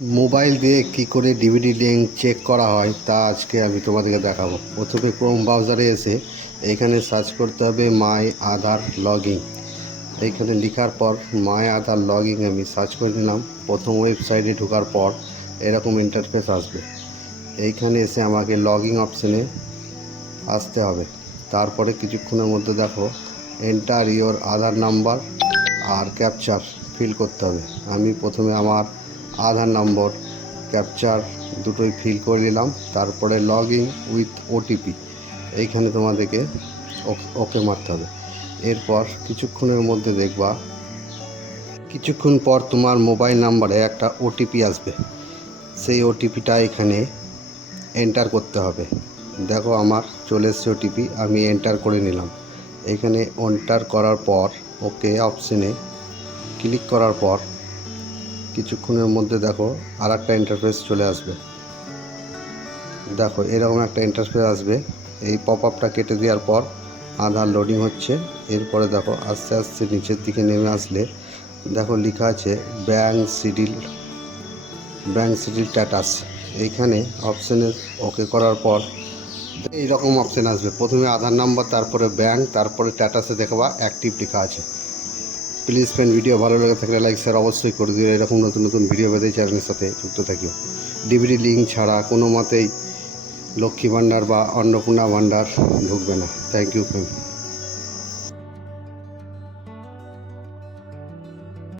Mobile দিয়ে কি করে ডিভিডি লিঙ্ক চেক করা হয় তা আজকে আমি তোমাদেরকে দেখাবো। প্রথমে ক্রোম ব্রাউজারে এসে এইখানে সার্চ করতে হবে মাই আধার লগইন। এইখানে লেখার পর মাই আধার লগইন আমি সার্চ করে নিলাম। প্রথম ওয়েবসাইটে ঢোকার পর এরকম ইন্টারফেস আসবে। এইখানে এসে আমাকে লগইন অপশানে আসতে হবে। তারপরে কিছুক্ষণের মধ্যে দেখো এন্টার ইওর আধার নাম্বার আর ক্যাপচার ফিল করতে হবে। আমি প্রথমে আমার আধার নম্বর ক্যাপচার দুটোই ফিল করে নিলাম। তারপরে লগ ইন উইথ ওটিপি এইখানে তোমাদেরকে ওকে মারতে হবে। এরপর কিছুক্ষণের মধ্যে দেখবা কিছুক্ষণ পর তোমার মোবাইল নাম্বারে একটা ওটিপি আসবে। সেই ওটিপিটা এখানে এন্টার করতে হবে। দেখো আমার চলে এসছে ওটিপি, আমি এন্টার করে নিলাম। এখানে এন্টার করার পর ওকে অপশানে ক্লিক করার পর কিছুক্ষণের মধ্যে দেখো আর একটা ইন্টারফেস চলে আসবে। দেখো এরকম একটা ইন্টারফেস আসবে। এই পপ আপটা কেটে দেওয়ার পর আধার লোডিং হচ্ছে। এরপরে দেখো আস্তে আস্তে নিচের দিকে নেমে আসলে দেখো লেখা আছে ব্যাঙ্ক শিডিউল স্ট্যাটাস। এইখানে অপশানে ওকে করার পর এইরকম অপশান আসবে। প্রথমে আধার নাম্বার, তারপরে ব্যাঙ্ক, তারপরে স্ট্যাটাসে দেখবা অ্যাক্টিভ লেখা আছে। প্লিজ ফ্রেন্ড, ভিডিও ভালো লেগে থাকলে লাইক শেয়ার অবশ্যই করে দিও। এরকম নতুন নতুন ভিডিও পেতে চ্যানেলের সাথে যুক্ত থাকিও। ডিভিডি লিঙ্ক ছাড়া কোনো মতেই লক্ষ্মী ভাণ্ডার বা অন্নপূর্ণা ভাণ্ডার ঢুকবে না। Thank you friend.